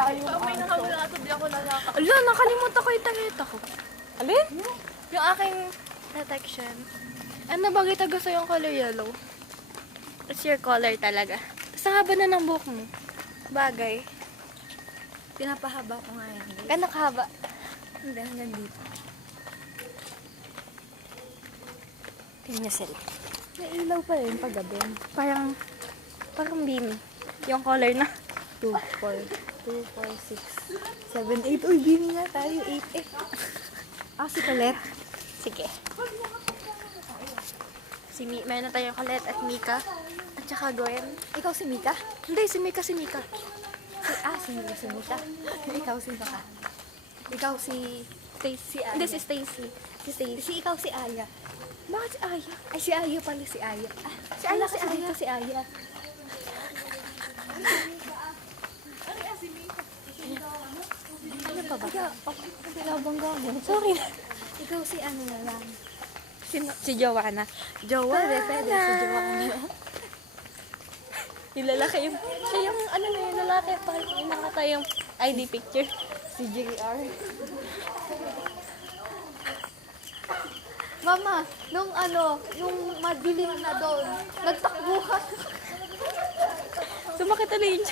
tayo. May nakawala ito, di ako lalaka. Ala, nakalimutan ko yung tarjeta ko. Alin? Yung aking protection. Ano bagay taga sa yung color yellow? It's your color talaga. Tapos ang haba na ng buhok mo. Bagay. Pinapahaba ko nga yan. Guys. Gano'ng kahaba? Hindi, hanggang dito. Tingnan niyo sila. May ilaw pa rin pag gabi. Parang beam. Yung color na. 2, 4, 6, 7, 8. Uy, bini nga tayo. 8 eh. Si Colette. Sige. Meron na tayong Colette at Mika. At saka Gwen. Ikaw si Mika? Hindi, si Mika. Si Mika. Ikaw si Mika. Ikaw si... Stacy. Aya. Hindi, si Stacy. Si Stacy. Ikaw si Aya. Bakit si Aya? Ay, si Aya pala si Aya. Si Aya, si Aya. Dito si Aya. Ano pa ba? Pinabangga mo. Sorry. Ikaw si ano na lang. Si Joanna. Joanna. Pwede si Joanna. Yung lalaki yung... Siya yung ano na yung lalaki. Yung mga tayong ID picture. Si JR. Mama, nung madilim na doon, nagtakbuhan. Sumakit na yung